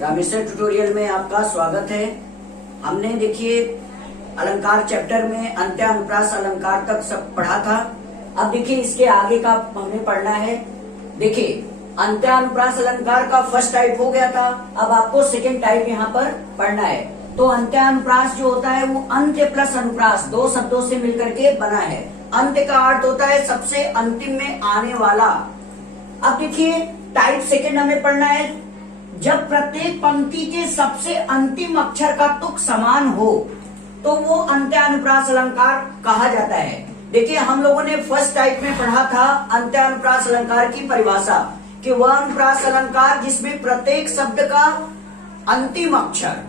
Rameshwar tutorial में आपका स्वागत है। हमने देखिए अलंकार चैप्टर में अंत्यानुप्रास अलंकार तक सब पढ़ा था। अब देखिए इसके आगे का हमें पढ़ना है। देखिए अंत्यानुप्रास अलंकार का फर्स्ट टाइप हो गया था, अब आपको सेकेंड टाइप यहाँ पर पढ़ना है। तो अंत्यानुप्रास जो होता है वो अंत्य प्लस अनुप्रास दो शब्दों से मिलकर के बना है। अंत्य का अर्थ होता है सबसे अंतिम में आने वाला। अब देखिए टाइप सेकेंड हमें पढ़ना है। जब प्रत्येक पंक्ति के सबसे अंतिम अक्षर का तुक समान हो तो वो अंत्यानुप्रास अलंकार कहा जाता है। देखिए हम लोगों ने फर्स्ट टाइप में पढ़ा था अंत्यानुप्रास अलंकार की परिभाषा कि वह अनुप्रास अलंकार जिसमें प्रत्येक शब्द का अंतिम अक्षर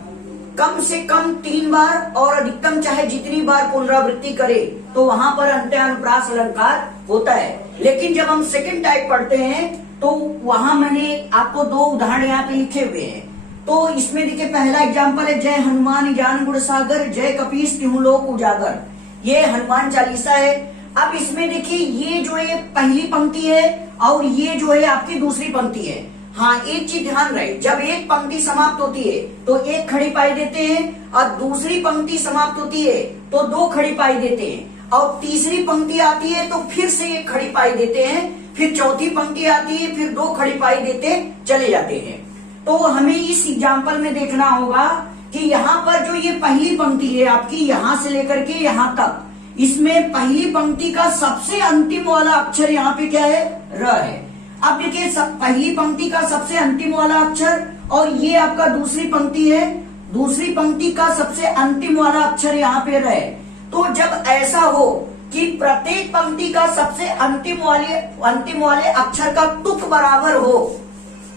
कम से कम 3 बार और अधिकतम चाहे जितनी बार पुनरावृत्ति करे तो वहां पर अंत्यानुप्रास अलंकार होता है। लेकिन जब हम सेकंड टाइप पढ़ते हैं तो वहां मैंने आपको 2 उदाहरण यहाँ पे लिखे हुए हैं। तो इसमें देखिए पहला एग्जाम्पल है जय हनुमान ज्ञान गुण सागर जय कपीस तिहुँ लोक उजागर। ये हनुमान चालीसा है। अब इसमें देखिए ये जो है पहली पंक्ति है और ये जो है आपकी दूसरी पंक्ति है। हाँ एक चीज ध्यान रहे, जब एक पंक्ति समाप्त होती है तो एक खड़ी पाई देते हैं और दूसरी पंक्ति समाप्त होती है तो 2 खड़ी पाई देते हैं और तीसरी पंक्ति आती है तो फिर से एक खड़ी पाई देते हैं, फिर चौथी पंक्ति आती है फिर 2 खड़ी पाई देते चले जाते हैं। तो हमें इस एग्जाम्पल में देखना होगा कि यहाँ पर जो ये पहली पंक्ति है आपकी यहाँ से लेकर के यहाँ तक, इसमें पहली पंक्ति का सबसे अंतिम वाला अक्षर यहाँ पे क्या है, र है। अब देखिए पहली पंक्ति का सबसे अंतिम वाला अक्षर और ये आपका दूसरी पंक्ति है, दूसरी पंक्ति का सबसे अंतिम वाला अक्षर यहाँ पे र है। तो जब ऐसा हो कि प्रत्येक पंक्ति का सबसे अंतिम वाले अक्षर का तुक बराबर हो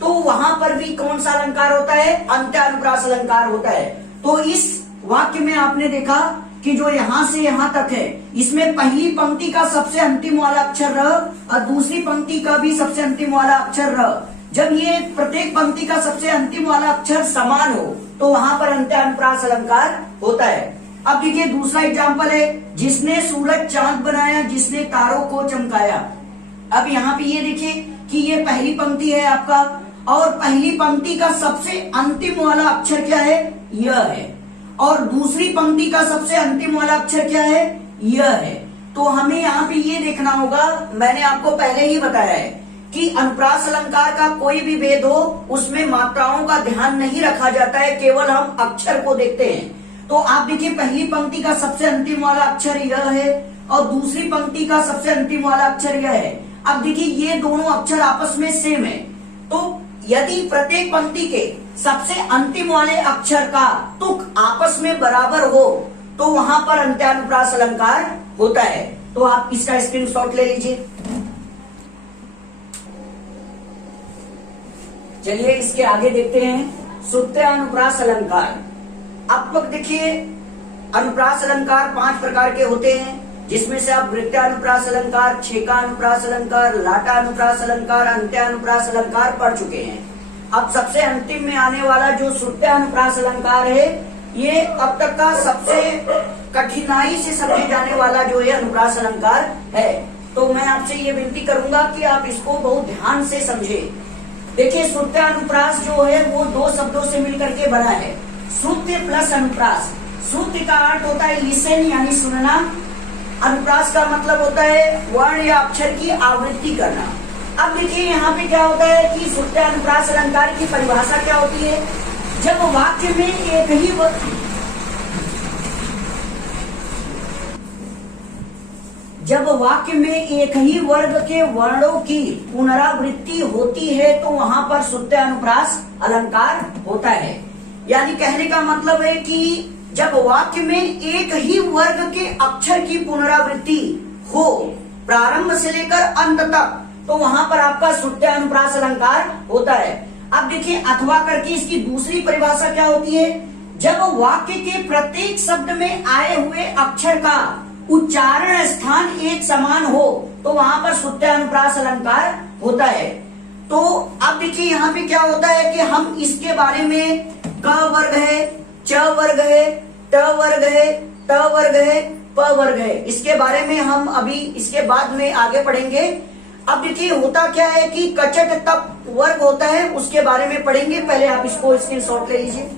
तो वहां पर भी कौन सा अलंकार होता है, अंत्यानुप्रास अलंकार होता है। तो इस वाक्य में आपने देखा कि जो यहाँ से यहाँ तक है इसमें पहली पंक्ति का सबसे अंतिम वाला अक्षर र और दूसरी पंक्ति का भी सबसे अंतिम वाला अक्षर र। जब ये प्रत्येक पंक्ति का सबसे अंतिम वाला अक्षर समान हो तो वहां पर अंत्यानुप्रास अलंकार होता है। अब देखिए दूसरा एग्जाम्पल है जिसने सूरज चांद बनाया जिसने तारों को चमकाया। अब यहाँ पे ये देखिए कि ये पहली पंक्ति है आपका और पहली पंक्ति का सबसे अंतिम वाला अक्षर क्या है, यह है, और दूसरी पंक्ति का सबसे अंतिम वाला अक्षर क्या है, यह है। तो हमें यहाँ पे ये देखना होगा, मैंने आपको पहले ही बताया है कि अनुप्रास अलंकार का कोई भी भेद हो उसमें मात्राओं का ध्यान नहीं रखा जाता है, केवल हम अक्षर को देखते हैं। तो आप देखिए पहली पंक्ति का सबसे अंतिम वाला अक्षर यह है और दूसरी पंक्ति का सबसे अंतिम वाला अक्षर यह है। अब देखिए ये दोनों अक्षर आपस में सेम है, तो यदि प्रत्येक पंक्ति के सबसे अंतिम वाले अक्षर का तुक आपस में बराबर हो तो वहां पर अंत्यानुप्रास अलंकार होता है। तो आप इसका स्क्रीनशॉट ले लीजिए। चलिए इसके आगे देखते हैं सूत्यानुप्रास अलंकार। अब तक देखिए अनुप्रास अलंकार 5 प्रकार के होते हैं, जिसमें से आप वृत्यानुप्रास अलंकार, छेकानुप्रास अलंकार, लाटानुप्रास अलंकार, अंत्यानुप्रास अलंकार पढ़ चुके हैं। अब सबसे अंतिम में आने वाला जो सूत्यानुप्रास अलंकार है ये अब तक का सबसे कठिनाई से समझे जाने वाला जो है अनुप्रास अलंकार है। तो मैं आपसे ये विनती करूंगा कि आप इसको बहुत ध्यान से समझे। देखिए सूत्यानुप्रास जो है वो 2 शब्दों से मिलकर के बना है, श्रुत्य प्लस अनुप्रास। श्रुत्य का अर्थ होता है लिसन यानी सुनना, अनुप्रास का मतलब होता है वर्ण या अक्षर की आवृत्ति करना। अब देखिए यहाँ पे क्या होता है कि सूत्यानुप्रास अलंकार की परिभाषा क्या होती है, जब वाक्य में एक ही वर्ग के वर्णों की पुनरावृत्ति होती है तो वहां पर सूत्यानुप्रास अलंकार होता है। यानी कहने का मतलब है कि जब वाक्य में एक ही वर्ग के अक्षर की पुनरावृत्ति हो प्रारंभ से लेकर अंत तक तो वहां पर आपका सूत्यानुप्रास अलंकार होता है। अब देखिए अथवा करके इसकी दूसरी परिभाषा क्या होती है, जब वाक्य के प्रत्येक शब्द में आए हुए अक्षर का उच्चारण स्थान एक समान हो तो वहां पर सूत्यानुप्रास अलंकार होता है। तो अब देखिए यहाँ पे क्या होता है कि हम इसके बारे में क वर्ग है, च वर्ग है, ट वर्ग है, त वर्ग है, प वर्ग है, इसके बारे में हम अभी इसके बाद में आगे पढ़ेंगे। अब देखिए होता क्या है कि कचट तप वर्ग होता है, उसके बारे में पढ़ेंगे। पहले आप इसको स्क्रीनशॉट ले लीजिए।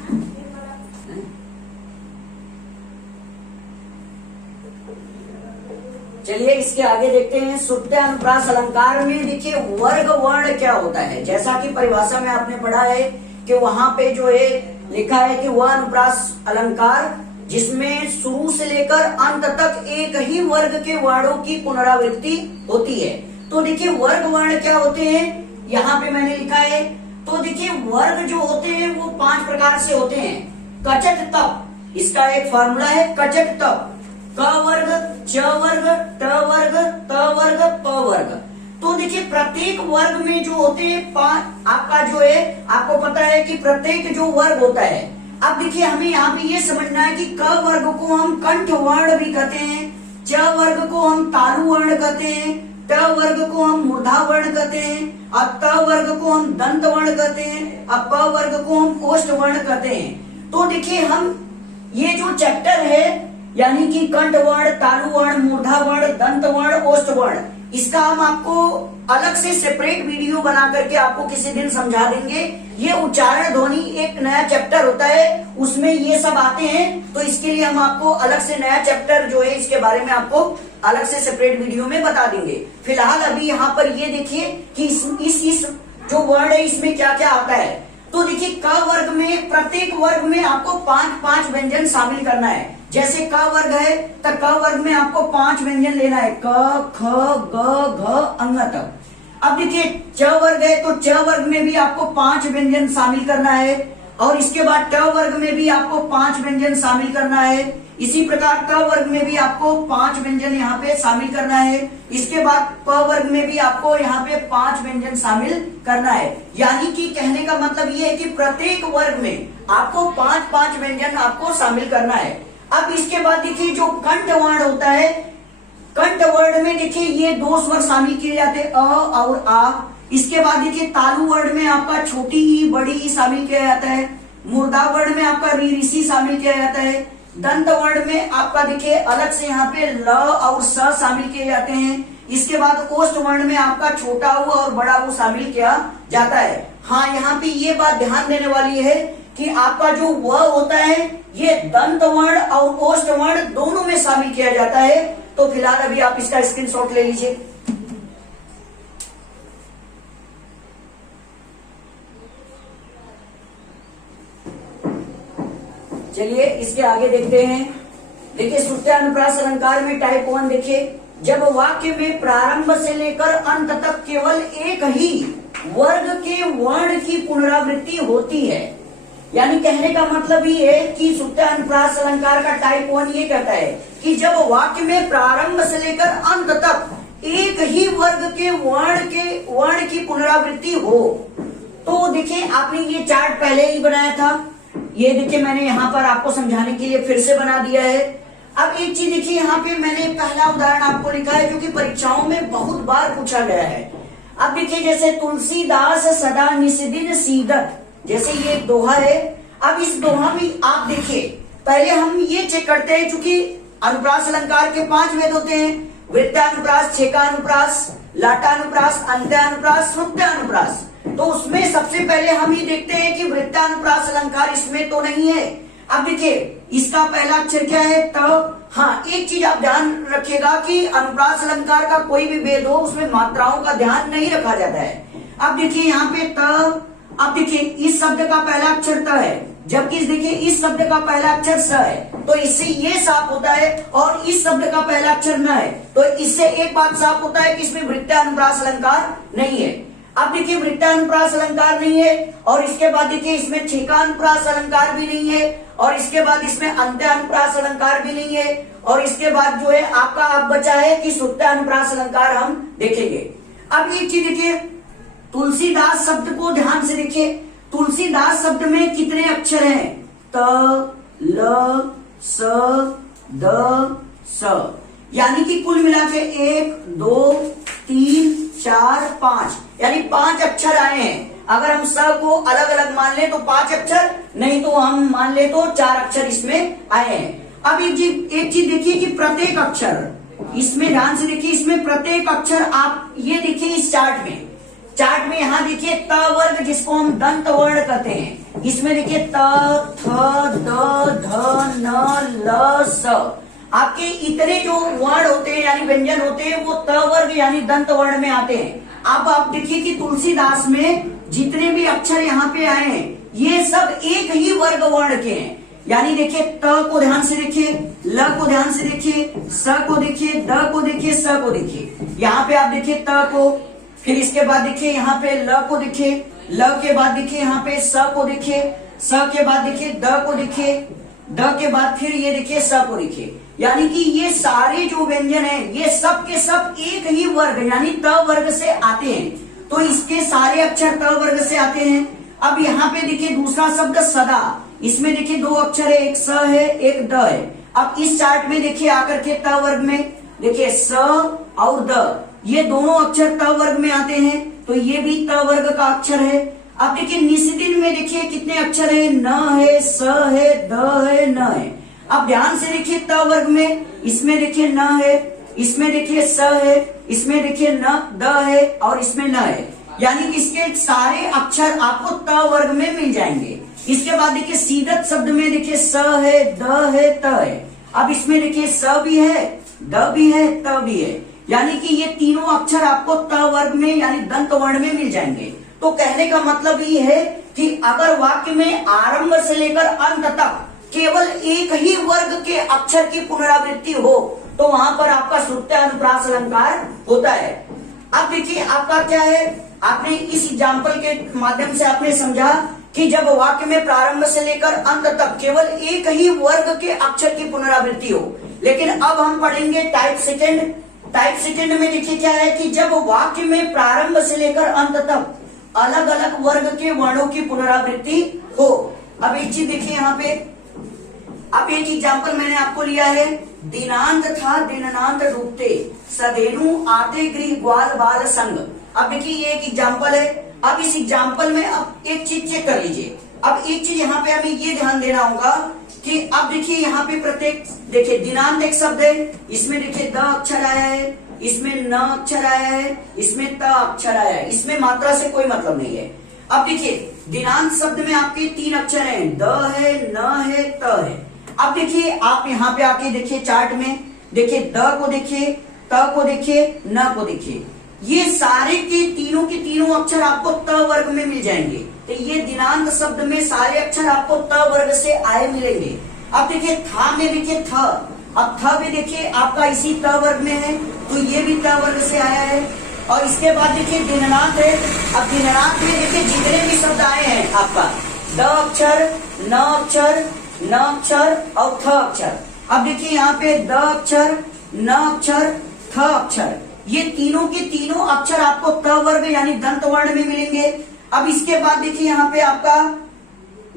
चलिए इसके आगे देखते हैं। सुत्यानुप्रास अलंकार में देखिए वर्ग वर्ण क्या होता है। जैसा कि परिभाषा में आपने पढ़ा है कि वहां पे जो है लिखा है कि वह अनुप्रास अलंकार जिसमें शुरू से लेकर अंत तक एक ही वर्ग के वर्णों की पुनरावृत्ति होती है। तो देखिए वर्ग वर्ण क्या होते हैं, यहाँ पे मैंने लिखा है। तो देखिए वर्ग जो होते हैं वो 5 प्रकार से होते हैं। कचट तप, इसका एक फॉर्मूला है कचट तप। क वर्ग, च वर्ग, ट वर्ग, त वर्ग, प वर्ग। तो देखिए प्रत्येक वर्ग में जो होते हैं आपका जो है, आपको पता है कि प्रत्येक जो वर्ग होता है। अब देखिए हमें यहाँ पे ये समझना है कि क वर्ग को हम कंठ वर्ण भी कहते हैं, च वर्ग को हम तालु वर्ण कहते हैं, ट वर्ग को हम मूर्धा वर्ण कहते हैं, और त वर्ग को हम दंत वर्ण कहते हैं, और प वर्ग को हम ओष्ठ वर्ण कहते हैं। तो देखिए हम ये जो चैप्टर है यानी कि कंठ वर्ण, तालु वर्ण, मूर्धा वर्ण, दंत वर्ण, ओष्ठ वर्ण, इसका हम आपको अलग से सेपरेट वीडियो बना करके आपको किसी दिन समझा देंगे। ये उच्चारण ध्वनि एक नया चैप्टर होता है, उसमें ये सब आते हैं। तो इसके लिए हम आपको अलग से नया चैप्टर जो है इसके बारे में आपको अलग से सेपरेट वीडियो में बता देंगे। फिलहाल अभी यहाँ पर ये देखिए कि इस जो वर्ड है इसमें क्या क्या आता है। तो देखिए क वर्ग में, प्रत्येक वर्ग में आपको 5-5 व्यंजन शामिल करना है। जैसे क वर्ग है तो क वर्ग में आपको 5 व्यंजन लेना है, क, ख, ग, घ, अंग तक। अब देखिए च वर्ग है तो च वर्ग में भी आपको 5 व्यंजन शामिल करना है, और इसके बाद ट वर्ग में भी आपको 5 व्यंजन शामिल करना है। इसी प्रकार ट वर्ग में भी आपको 5 व्यंजन यहाँ पे शामिल करना है। इसके बाद प वर्ग में भी आपको यहाँ पे 5 व्यंजन शामिल करना है। यानी कि कहने का मतलब ये है कि प्रत्येक वर्ग में आपको 5-5 व्यंजन आपको शामिल करना है। अब इसके बाद देखिए जो कंठ वर्ण होता है, कंठ वर्ण में देखिए ये 2 स्वर शामिल किए जाते हैं, अ और आ। इसके बाद देखिए तालु वर्ण में आपका छोटी ई, बड़ी ई शामिल किया जाता है। मूर्धा वर्ण में आपका री, ऋषि शामिल किया जाता है। दंत वर्ण में आपका देखिए अलग से यहाँ पे ल और स शामिल किए जाते हैं। इसके बाद ओष्ठ वर्ण में आपका छोटा ऊ और बड़ा ऊ शामिल किया जाता है। हाँ, यहाँ पे ये बात ध्यान देने वाली है कि आपका जो व होता है ये दंत वर्ण और ओष्ठ वर्ण दोनों में शामिल किया जाता है। तो फिलहाल अभी आप इसका स्क्रीनशॉट ले लीजिए। चलिए इसके आगे देखते हैं। देखिए सुत्यानुप्रास अलंकार में टाइप 1 देखिए, जब वाक्य में प्रारंभ से लेकर अंत तक केवल एक ही वर्ग के वर्ण की पुनरावृत्ति होती है। यानी कहने का मतलब ये है कि सुत्यानुप्रास अलंकार का टाइप 1 ये कहता है कि जब वाक्य में प्रारंभ से लेकर अंत तक एक ही वर्ग के वर्ण की पुनरावृत्ति हो। तो देखिए आपने ये चार्ट पहले ही बनाया था, ये देखिए मैंने यहाँ पर आपको समझाने के लिए फिर से बना दिया है। अब एक चीज देखिए, यहाँ पे मैंने पहला उदाहरण आपको लिखा है जो कि परीक्षाओं में बहुत बार पूछा गया है। अब देखिए जैसे तुलसीदास सदा निस्दिन सीदत, जैसे ये दोहा है। अब इस दोहा में आप देखिए, पहले हम ये चेक करते हैं, चूंकि अनुप्रास अलंकार के 5 वेद होते हैं, वृत्तानुप्रास, छेकानुप्रास, लाटानुप्रास, अंत्यानुप्रास, श्रुत्यानुप्रास। तो उसमें सबसे पहले हम ये देखते हैं कि वृत्तानुप्रास अलंकार इसमें तो नहीं है। अब देखिए इसका पहला अक्षर क्या है, त। हाँ, एक चीज आप ध्यान रखिएगा कि अनुप्रास अलंकार का कोई भी वेद हो उसमें मात्राओं का ध्यान नहीं रखा जाता है। अब देखिए यहाँ पे त। अब देखिए इस शब्द का पहला अक्षर त है, जबकि देखिए इस शब्द का पहला अक्षर स है, तो इससे ये साफ होता है। और इस शब्द का पहला अक्षर न है, तो इससे एक बात साफ होता है कि इसमें वृत्तानुप्रास अलंकार नहीं है। अब देखिए वृत्तानुप्रास अलंकार नहीं है, और इसके बाद देखिए इसमें छेकानुप्रास अलंकार भी नहीं है, और इसके बाद इसमें अंत्यानुप्रास अलंकार भी नहीं है, और इसके बाद जो है आपका अब बचा है कि सुत्तानुप्रास अलंकार हम देखेंगे। अब एक चीज देखिए, तुलसीदास शब्द को ध्यान से देखिए। तुलसीदास शब्द में कितने अक्षर हैं, त, ल, स, द, स, यानी कि कुल मिला के 1, 2, 3, 4, 5, यानी 5 अक्षर आए हैं। अगर हम स को अलग अलग मान ले तो 5 अक्षर, नहीं तो हम मान ले तो 4 अक्षर इसमें आए हैं। अब एक चीज देखिए कि प्रत्येक अक्षर, इसमें ध्यान से देखिए, इसमें प्रत्येक अक्षर आप ये देखिए इस चार्ट में यहाँ देखिए त वर्ग जिसको हम दंत वर्ण कहते हैं, इसमें देखिए त, थ, द, ध, न, ल, स, आपके इतने जो वर्ण होते हैं यानी व्यंजन होते हैं वो त वर्ग यानी दंत वर्ण में आते हैं। अब आप देखिए कि तुलसीदास में जितने भी अक्षर यहाँ पे आए हैं ये सब एक ही वर्ग वर्ण के हैं। यानी देखिए त को ध्यान से देखिए, ल को ध्यान से देखिए, स को देखिए, द को देखिए, स को देखिए। यहाँ पे आप देखिए त को, फिर इसके बाद देखिए यहाँ पे ल को देखिए, ल के बाद देखिए यहाँ पे स को देखिए, स के बाद देखिए द को देखिए, द के बाद फिर ये देखिए स को देखिए। यानी कि ये सारे जो व्यंजन है ये सब के सब एक ही वर्ग यानी त वर्ग से आते हैं। तो इसके सारे अक्षर त वर्ग से आते हैं। अब यहाँ पे देखिए दूसरा शब्द सदा, इसमें देखिए दो अक्षर है, एक स है एक द है। अब इस चार्ट में देखिए आकर के त वर्ग में देखिए स और द ये दोनों अक्षर त वर्ग में आते हैं, तो ये भी त वर्ग का अक्षर है। अब देखिए निस्दिन में देखिए कितने अक्षर है, न है, स है, द है, न है। अब ध्यान से देखिए त वर्ग में, इसमें देखिए न है, इसमें देखिए स है, इसमें देखिए न, द है और इसमें न है। यानी कि इसके सारे अक्षर आपको त वर्ग में मिल जाएंगे। इसके बाद देखिए सीदत शब्द में देखिए स है, द है, त है। अब इसमें देखिए स भी है, द भी है, त भी है। यानी कि ये तीनों अक्षर आपको त वर्ग में यानी दंत वर्ण में मिल जाएंगे। तो कहने का मतलब ये है कि अगर वाक्य में आरंभ से लेकर अंत तक केवल एक ही वर्ग के अक्षर की पुनरावृत्ति हो तो वहां पर आपका श्रुत्य अनुप्रास अलंकार होता है। अब देखिए आपका क्या है, आपने इस एग्जाम्पल के माध्यम से आपने समझा कि जब वाक्य में प्रारंभ से लेकर अंत तक केवल एक ही वर्ग के अक्षर की पुनरावृत्ति हो। लेकिन अब हम पढ़ेंगे टाइप सेकंड। टाइप सेकंड में देखिए क्या है कि जब वाक्य में प्रारंभ से लेकर अंत तक अलग अलग वर्ग के वर्णों की पुनरावृत्ति हो। अब एक चीज देखिए यहाँ पे, अब एक एग्जाम्पल मैंने आपको लिया है, दिनांत था दिनांत डूबते सधेनु आते गृह ग्वाल बाल संग। अब देखिए ये एक एग्जाम्पल है। अब इस एग्जाम्पल में अब एक चीज चेक कर लीजिए। अब एक चीज यहाँ पे हमें ये ध्यान देना होगा कि अब देखिए यहाँ पे प्रत्येक देखिए दिनांत एक शब्द है, इसमें देखिए द अक्षर आया है, इसमें न अक्षर आया है, इसमें त अक्षर आया है, इसमें मात्रा से कोई मतलब नहीं है। अब देखिए दिनांत शब्द में आपके तीन अक्षर हैं, द है, न है, त है। अब देखिए आप यहाँ पे आके देखिए चार्ट में देखिए द को देखिए, त को देखिए, न को देखिए, ये सारे के तीनों अक्षर आपको त वर्ग में मिल जाएंगे। तो ये दिनांक शब्द में सारे अक्षर आपको त वर्ग से आए मिलेंगे। अब देखिए था में देखिए थ, अब थ भी देखिए आपका इसी त वर्ग में है, तो ये भी त वर्ग से आया है। और इसके बाद देखिए दिनांक है। अब दिनांक में देखिए जितने भी शब्द आए हैं आपका द अक्षर, न अक्षर, न अक्षर और थ अक्षर। अब देखिए यहाँ पे द अक्षर, न अक्षर, थ अक्षर, ये तीनों के तीनों अक्षर आपको त वर्ग यानी दंत वर्ण में मिलेंगे। अब इसके बाद देखिए यहाँ पे आपका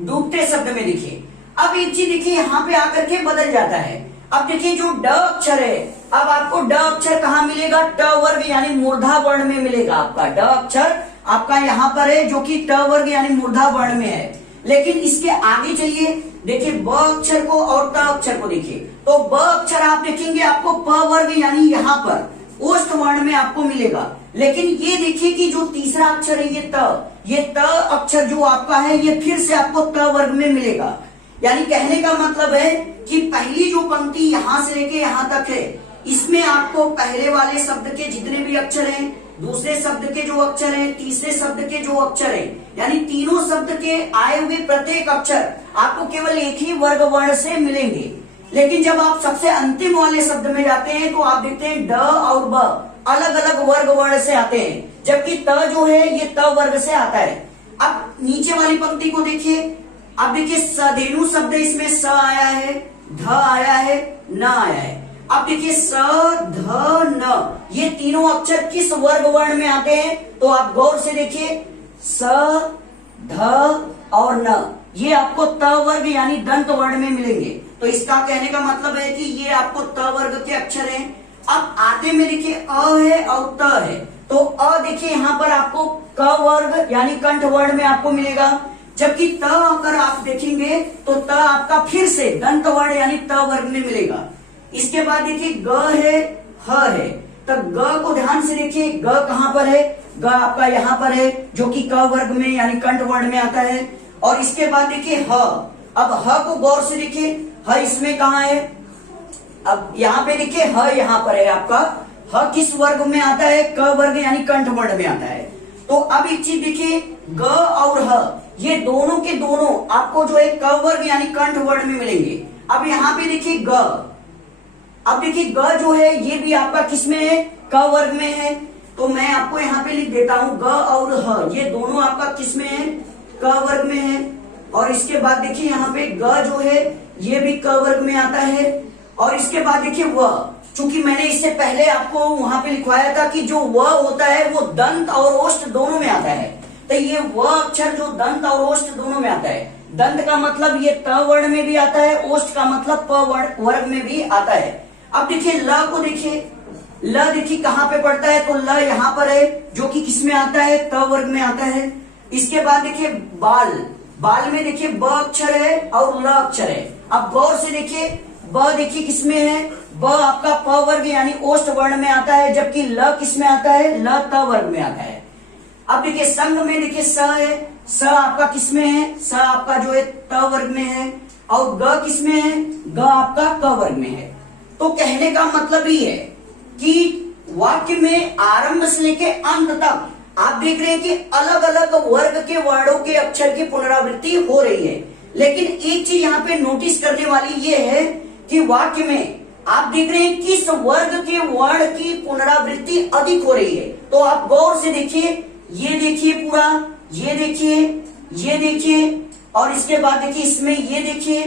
डूबते शब्द में देखिए, अब एक चीज देखिए यहाँ पे आकर के बदल जाता है। अब देखिए जो ड अक्षर है, अब आपको ड अक्षर कहाँ मिलेगा, ट वर्ग यानी मूर्धा वर्ण में मिलेगा। आपका ड अक्षर आपका यहाँ पर है जो कि ट वर्ग यानी मूर्धा वर्ण में है। लेकिन इसके आगे चलिए देखिए ब अक्षर को और त अक्षर को देखिए, तो ब अक्षर आप देखेंगे आपको प वर्ग यानी यहाँ पर ओष्ठ वर्ण में आपको मिलेगा। लेकिन ये देखिए कि जो तीसरा अक्षर है ये त अक्षर जो आपका है ये फिर से आपको त वर्ग में मिलेगा। यानी कहने का मतलब है कि पहली जो पंक्ति यहाँ से लेके यहाँ तक है, इसमें आपको पहले वाले शब्द के जितने भी अक्षर हैं, दूसरे शब्द के जो अक्षर हैं, तीसरे शब्द के जो अक्षर हैं, यानी तीनों शब्द के आए हुए प्रत्येक अक्षर आपको केवल एक ही वर्ग वर्ण से मिलेंगे। लेकिन जब आप सबसे अंतिम वाले शब्द में जाते हैं तो आप देखते हैं ड और ब अलग अलग वर्ग वर्ण से आते हैं, जबकि त जो है ये त वर्ग से आता है। अब नीचे वाली पंक्ति को देखिए, अब देखिए सधेनु शब्द, इसमें स आया है, ध आया है, न आया है। अब देखिए स, ध, न, ये तीनों अक्षर किस वर्ग वर्ण में आते हैं, तो आप गौर से देखिए स, ध और न, ये आपको त वर्ग यानी दंत वर्ण में मिलेंगे। तो इसका कहने का मतलब है कि ये आपको त वर्ग के अक्षर हैं। अब आते में देखिए अ है और त है, तो अ देखिए यहाँ पर आपको क वर्ग यानी कंठ वर्ण में आपको मिलेगा, जबकि त अगर आप देखेंगे तो त आपका फिर से दंत वर्ण यानी त वर्ग में मिलेगा। इसके बाद देखिए ग है, ह ह है। तो ग को ध्यान से देखिए, ग कहां पर है, ग आपका यहां पर है, जो कि क वर्ग में यानी कंठ वर्ण में आता है। और इसके बाद देखिए ह, अब ह को गौर से देखिए, ह इसमें कहां है, अब यहाँ पे देखिए ह यहाँ पर है आपका, ह किस वर्ग में आता है, क वर्ग यानी कंठ वर्ण में आता है। तो अब एक चीज देखिए, ग और ह ये दोनों के दोनों आपको जो है क वर्ग यानी कंठ वर्ण में मिलेंगे। अब यहाँ पे देखिए ग, अब देखिए ग जो है ये भी आपका किस में है, क वर्ग में है। तो मैं आपको यहाँ पे लिख देता हूं, ग और ह ये दोनों आपका किस में है, क वर्ग में है। और इसके बाद देखिए यहाँ पे ग जो है ये भी क वर्ग में आता है। और इसके बाद देखिए व, चूंकि मैंने इससे पहले आपको वहां पे लिखवाया था कि जो व होता है वो दंत और ओष्ठ दोनों में आता है। तो ये व अक्षर जो दंत और ओष्ठ दोनों में आता है, दंत का मतलब ये त वर्ण में भी आता है, ओष्ठ का मतलब प वर्ग में भी आता है। अब देखिए ल को देखिए, ल देखिए कहां पे पड़ता है, तो ल यहाँ पर है, जो कि किस में आता है, त वर्ग में आता है। इसके बाद देखिए बाल, बाल में देखिए ब अक्षर है और ल अक्षर है। अब गौर से देखिए, ब देखिए किसमें है, ब आपका प वर्ग यानी ओष्ठ वर्ण में आता है, जबकि ल किसमें आता है, ल त वर्ग में आता है। अब देखिए संग में देखिए स है, स आपका किसमें है, स आपका जो है त वर्ग में है। और ग किसमें है, ग आपका क वर्ग में है। तो कहने का मतलब ही है कि वाक्य में आरंभ से लेके अंत तक आप देख रहे हैं कि अलग अलग वर्ग के वर्णों के अक्षर की पुनरावृत्ति हो रही है। लेकिन एक चीज यहाँ पे नोटिस करने वाली ये है कि वाक्य में आप देख रहे हैं किस वर्ग के वर्ण की पुनरावृत्ति अधिक हो रही है। तो आप गौर से देखिए, ये देखिए पूरा, ये देखिए, ये देखिए, और इसके बाद देखिए इसमें ये देखिए,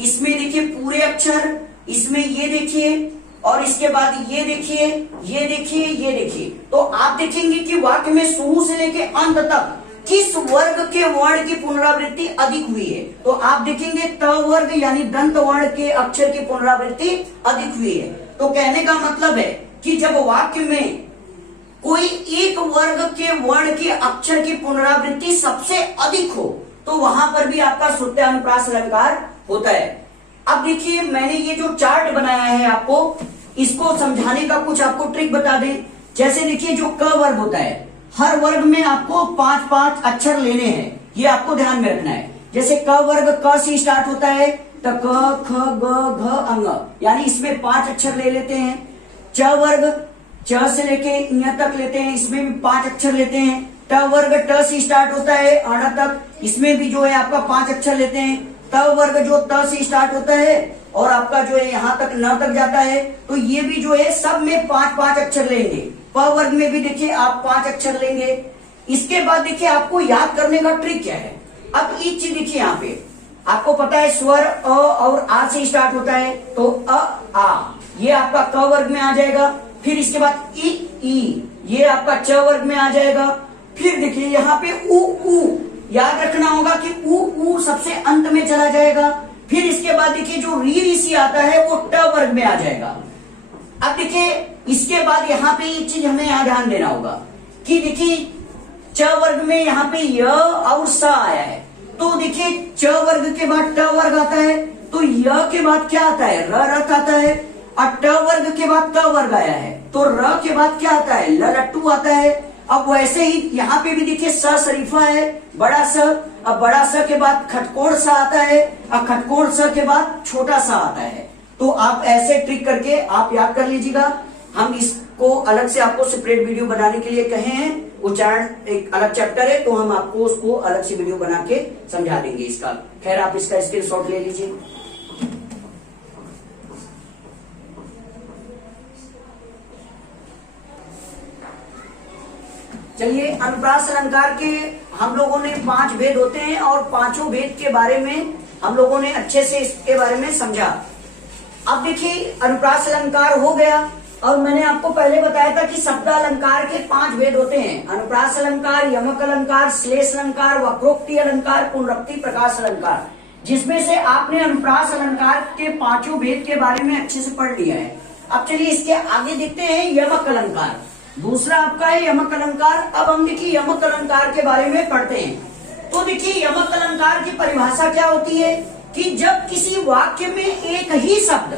इसमें देखिए पूरे अक्षर, इसमें ये देखिए, और इसके बाद ये देखिए, ये देखिए, ये देखिए। तो आप देखेंगे कि वाक्य में शुरू से लेके अंत तक किस वर्ग के वर्ण की पुनरावृत्ति अधिक हुई है। तो आप देखेंगे त वर्ग यानी दंत वर्ण के अक्षर की पुनरावृत्ति अधिक हुई है। तो कहने का मतलब है कि जब वाक्य में कोई एक वर्ग के वर्ण के अक्षर की पुनरावृत्ति सबसे अधिक हो, तो वहां पर भी आपका श्रुत्यानुप्रास अलंकार होता है। अब देखिए मैंने ये जो चार्ट बनाया है आपको, इसको समझाने का कुछ आपको ट्रिक बता दें। जैसे देखिए जो क वर्ग होता है, हर वर्ग में आपको 5-5 अक्षर लेने हैं, ये आपको ध्यान में रखना है। जैसे क वर्ग क से स्टार्ट होता है, तो क ख ग घ अंग, यानी इसमें 5 अक्षर ले लेते हैं। च वर्ग च से लेके य तक लेते हैं, इसमें भी 5 अक्षर लेते हैं। ट वर्ग ट से स्टार्ट होता है अण तक, इसमें भी जो है आपका 5 अक्षर लेते हैं। त वर्ग जो त से स्टार्ट होता है और आपका जो है यहाँ तक न तक जाता है, तो ये भी जो है सब में 5-5 अक्षर लेंगे। प वर्ग में भी देखिए आप 5 अक्षर लेंगे। इसके बाद देखिए आपको याद करने का ट्रिक क्या है। अब एक चीज देखिए यहाँ पे आपको पता है स्वर अ और आ से स्टार्ट होता है, तो अ आ ये आपका क वर्ग में आ जाएगा। फिर इसके बाद ई ये आपका च वर्ग में आ जाएगा। फिर देखिए यहाँ पे उ याद रखना होगा कि उ सबसे अंत में चला जाएगा। फिर इसके बाद देखिए जो री सी आता है वो ट वर्ग में आ जाएगा। अब देखिए इसके बाद यहाँ पे एक चीज हमें यहाँ ध्यान देना होगा कि देखिए च वर्ग में यहाँ पे य और स आया है, तो देखिए च वर्ग के बाद ट वर्ग आता है, तो य के बाद क्या आता है, र रथ आता है। और ट वर्ग के बाद क वर्ग आया है, तो र के बाद क्या आता है, ल लट्टू आता है। अब वैसे ही यहाँ पे भी देखिए स शरीफा है, बड़ा स। अब बड़ा स के बाद खटकोण सा आता है, और खटकोण स के बाद छोटा सा आता है। तो आप ऐसे ट्रिक करके आप याद कर लीजिएगा। हम इसको अलग से आपको सेपरेट वीडियो बनाने के लिए कहे हैं। उच्चारण एक अलग चैप्टर है, तो हम आपको उसको अलग से वीडियो बना के समझा देंगे इसका। खैर आप इसका स्क्रीनशॉट ले लीजिए। चलिए अनुप्रास अलंकार के हम लोगों ने 5 भेद होते हैं और 5 भेद के बारे में हम लोगों ने अच्छे से इसके बारे में समझा। अब देखिए अनुप्रास अलंकार हो गया, और मैंने आपको पहले बताया था कि शब्द अलंकार के 5 भेद होते हैं। अनुप्रास अलंकार, यमक अलंकार, श्लेष अलंकार, वक्रोक्ति अलंकार, पुनरुक्ति प्रकाश अलंकार, जिसमें से आपने अनुप्रास अलंकार के 5 भेद के बारे में अच्छे से पढ़ लिया है। अब चलिए इसके आगे देखते हैं यमक अलंकार। दूसरा आपका है यमक अलंकार। अब हम देखिए यमक अलंकार के बारे में पढ़ते हैं। तो देखिए यमक अलंकार की परिभाषा क्या होती है कि जब किसी वाक्य में एक ही शब्द,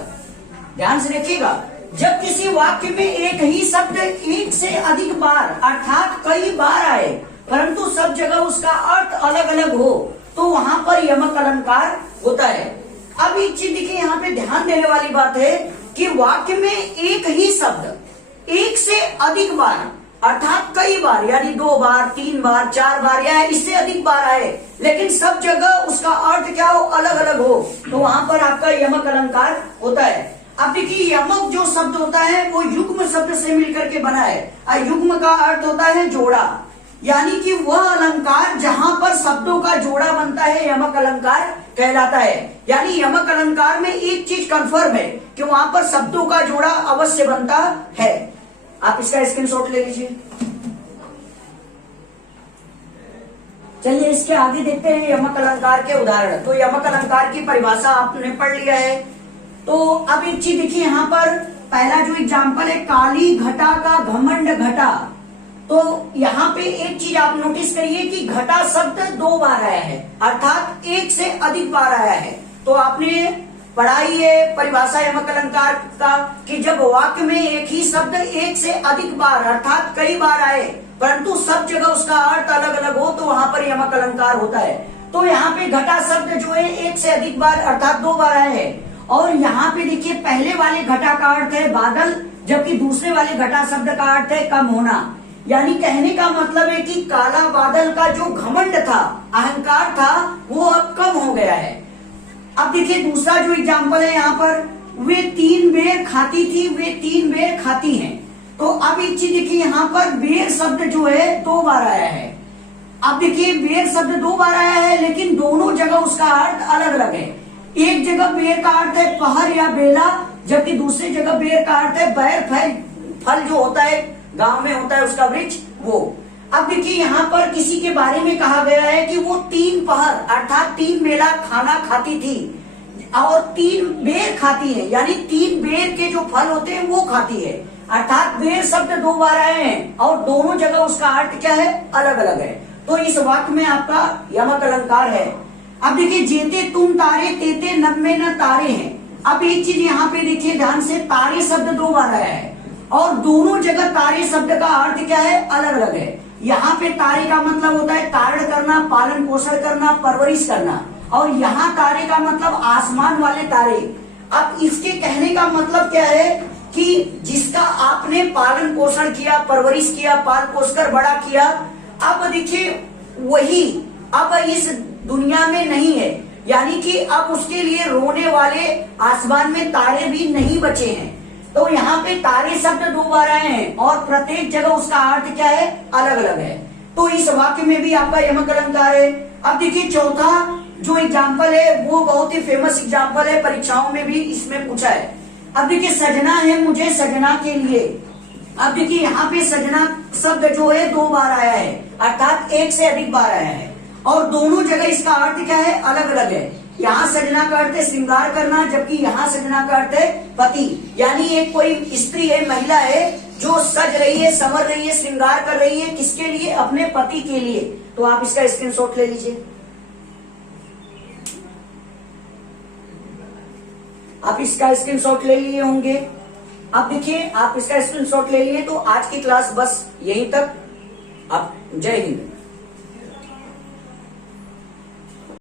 ध्यान से देखिएगा, जब किसी वाक्य में एक ही शब्द एक से अधिक बार अर्थात कई बार आए परंतु सब जगह उसका अर्थ अलग अलग हो तो वहां पर यमक अलंकार होता है। अब एक चीज देखिए, यहाँ पे ध्यान देने वाली बात है कि वाक्य में एक ही शब्द एक से अधिक बार अर्थात कई बार यानी 2 बार 3 बार 4 बार या इससे अधिक बार आए लेकिन सब जगह उसका अर्थ क्या हो, अलग अलग हो, तो वहां पर आपका यमक अलंकार होता है। अब देखिए यमक जो शब्द होता है वो युग्म शब्द से मिलकर के बना है और युग्म का अर्थ होता है जोड़ा, यानी कि वह अलंकार जहां पर शब्दों का जोड़ा बनता है यमक अलंकार कहलाता है। यानी यमक अलंकार में एक चीज कंफर्म है कि वहां पर शब्दों का जोड़ा अवश्य बनता है। आप इसका स्क्रीनशॉट ले लीजिए। चलिए इसके आगे देखते हैं यमक अलंकार के उदाहरण। तो यमक अलंकार की परिभाषा आपने पढ़ लिया है। तो अब एक चीज देखिए, यहाँ पर पहला जो एग्जाम्पल है काली घटा का घमंड घटा। तो यहाँ पे एक चीज आप नोटिस करिए कि घटा शब्द 2 बार आया है अर्थात एक से अधिक बार आया है। तो आपने पढ़ाई है परिभाषा यमक अलंकार का कि जब वाक्य में एक ही शब्द एक से अधिक बार अर्थात कई बार आए परंतु सब जगह उसका अर्थ अलग अलग हो तो वहां पर यमक अलंकार होता है। तो यहाँ पे घटा शब्द जो है एक से अधिक बार अर्थात 2 बार आए हैं और यहाँ पे देखिए पहले वाले घटा का अर्थ है बादल जबकि दूसरे वाले घटा शब्द का अर्थ है कम होना। यानी कहने का मतलब है कि काला बादल का जो घमंड था अहंकार था वो अब कम हो गया है। अब देखिए दूसरा जो एग्जाम्पल है यहाँ पर वे 3 बेर खाती थी वे 3 बेर खाती हैं। तो अब एक चीज देखिए यहाँ पर बेर शब्द जो है 2 बार आया है। अब देखिए बेर शब्द 2 बार आया है लेकिन दोनों जगह उसका अर्थ अलग अलग है। एक जगह बेर का अर्थ है पहर या बेला जबकि दूसरी जगह बेर का अर्थ है बैर फल जो होता है गांव में होता है उसका वृक्ष वो। अब देखिए यहाँ पर किसी के बारे में कहा गया है कि वो 3 पहर अर्थात 3 बेला खाना खाती थी और 3 बेर खाती है यानी 3 बेर के जो फल होते हैं वो खाती है अर्थात बेर शब्द 2 बार आए हैं और दोनों जगह उसका अर्थ क्या है अलग अलग है। तो इस वाक्य में आपका यमक अलंकार है। अब देखिए जेते तुम तारे तेते नभ में न तारे हैं। अब एक चीज यहाँ पे देखिए ध्यान से तारे शब्द 2 बार आया है और दोनों जगह तारे शब्द का अर्थ क्या है अलग अलग है। यहाँ पे तारे का मतलब होता है तारण करना पालन पोषण करना परवरिश करना और यहाँ तारे का मतलब आसमान वाले तारे। अब इसके कहने का मतलब क्या है कि जिसका आपने पालन पोषण किया परवरिश किया पाल पोष कर बड़ा किया अब देखिए वही अब इस दुनिया में नहीं है यानी कि अब उसके लिए रोने वाले आसमान में तारे भी नहीं बचे हैं। तो यहाँ पे तारे शब्द 2 बार आए हैं और प्रत्येक जगह उसका अर्थ क्या है अलग अलग है। तो इस वाक्य में भी आपका यमक अलंकार है। अब देखिए चौथा जो एग्जाम्पल है वो बहुत ही फेमस एग्जाम्पल है परीक्षाओं में भी इसमें पूछा है। अब देखिए सजना है मुझे सजना के लिए। अब देखिए यहाँ पे सजना शब्द जो है 2 बार आया है अर्थात एक से अधिक बार आया है और दोनों जगह इसका अर्थ क्या है अलग अलग है। यहाँ सजना का अर्थ है श्रृंगार करना जबकि यहाँ सजना का अर्थ है पति यानी एक कोई स्त्री है महिला है जो सज रही है संवर रही है श्रृंगार कर रही है किसके लिए अपने पति के लिए। तो आप इसका स्क्रीनशॉट ले लीजिए। आप इसका स्क्रीनशॉट ले लिए होंगे। अब देखिए आप इसका स्क्रीनशॉट ले लिए। तो आज की क्लास बस यहीं तक। आप जय हिंद।